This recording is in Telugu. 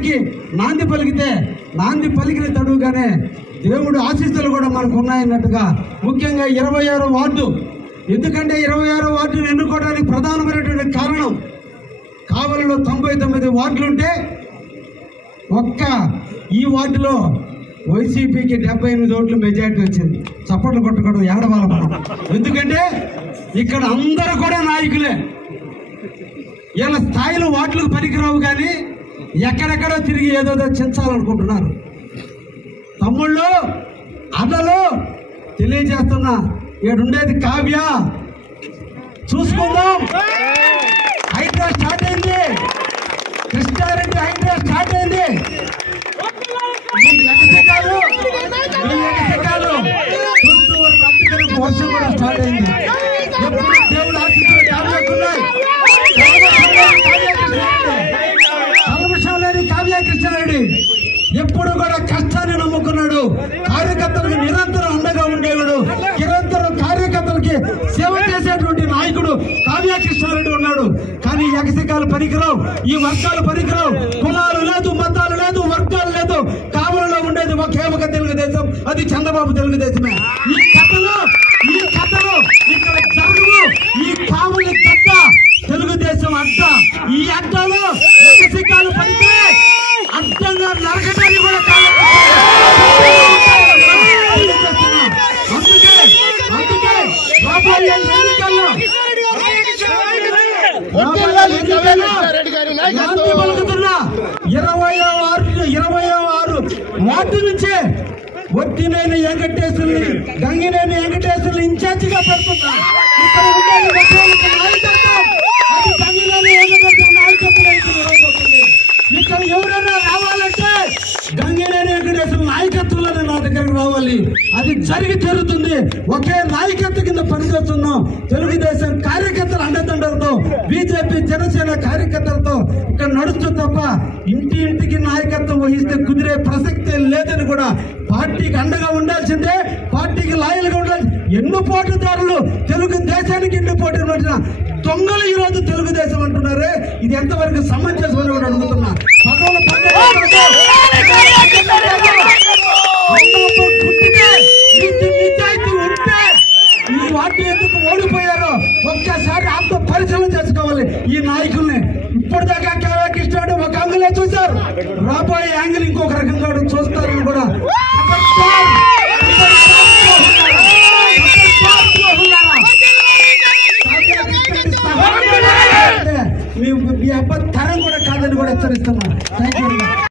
వారికి నాంది పలికిన తడువుగానే దేవుడు ఆశీస్సులు కూడా మనకు ఉన్నాయన్నట్టుగా ముఖ్యంగా 26వ వార్డు. ఎందుకంటే 26వ వార్డును ఎన్నుకోవడానికి ప్రధానమైనటువంటి కారణం కావలిలో 99 వార్డులుంటే ఒక్క ఈ వార్డులో వైసీపీకి 78 ఓట్లు మెజార్టీ వచ్చింది. చప్పట్లు కొట్టకూడదు, ఏడవాళ్ళ మనం. ఎందుకంటే ఇక్కడ అందరూ కూడా నాయకులే. వీళ్ళ స్థాయిలో వార్డులకు పనికిరావు, కానీ ఎక్కడెక్కడో తిరిగి ఏదో చించాలనుకుంటున్నారు. తమ్ముళ్ళు అన్నలు తెలియజేస్తున్నా, ఏడుండేది కావ్య. చూసుకుందాం. హైడ్రా స్టార్ట్ అయింది, కృష్ణారెడ్డి హైడ్రా స్టార్ట్ అయింది. వర్షం కూడా స్టార్ట్ అయింది. దేవుడు కల్మషం లేని కావ్య కృష్ణారెడ్డి ఎప్పుడు కూడా కష్టాన్ని నమ్ముకున్నాడు. కార్యకర్తలకు నిరంతరం అండగా ఉండేవాడు. నిరంతరం కార్యకర్తలకి సేవ చేసేటువంటి నాయకుడు కావ్య కృష్ణారెడ్డి ఉన్నాడు. కానీ ఎగసికాలు పనికిరావు, ఈ వర్గాలు పనికిరావు. కులాలు లేదు, మతాలు లేదు, వర్గాలు లేదు. కావలిలో ఉండేది ఒకే ఒక తెలుగుదేశం, అది చంద్రబాబు తెలుగుదేశమే. ఈ కథలు ఇక్కడ జరగవు. ఈ కావలి గడ్డ తెలుగుదేశం అడ్డ. ఈ అడ్డలో ఎగసికాలు పడితే అడ్డంగా నరకటాన్ని కూడా అందుకే రాబోయే ఎన్నికల్లో గాంధీ పలుకుతున్న 26 వార్డు నుంచే వట్టినేని వెంకటేశ్వరుని, గంగినేని వెంకటేశ్వరుని ఇన్ఛార్జిగా పెడుతున్నా. ఇక్కడ ఇక్కడ ఎవరైనా రావాలంటే గంగినేని వెంకటేశ్వర నాయకత్వంలోనే నా దగ్గరకు రావాలి. అది జరిగి జరుగుతుంది. ఒకే నాయకత్వం కింద పనిచేస్తున్నాం. తెలుగుదేశం కార్యకర్తల అండదండలతో, బీజేపీ జనసేన కార్యకర్తలతో ఇక్కడ నడుస్తుంది తప్ప ఇంటింటికి నాయకత్వం వహిస్తే కుదిరే ప్రసక్తే లేదని కూడా పార్టీకి అండగా ఉండాల్సిందే, పార్టీకి లాయల్గా ఉండాలి. ఎన్నో పోటీదారులు తెలుగుదేశానికి ఎన్నో పోటీ వచ్చిన దొంగలు ఈ రోజు తెలుగుదేశం అంటున్నారే, ఇది ఎంతవరకు సమంజసం అని కూడా అడుగుతున్నా. నిజాయితీ ఉంటే ఈ వార్డు ఎందుకు ఓడిపోయారో ఒక్కసారి ఆత్మ పరిశీలన చేసుకోవాలి. ఈ నాయకుల్ని ఇప్పటిదాకా కృష్ణుడు ఒక యాంగిలే చూశారు, రాబోయే యాంగిల్ ఇంకొక రకంగా చూస్తారని కూడా మీ అబ్బాయి తరం కూడా కాదని కూడా హెచ్చరిస్తున్నాను. Thank you.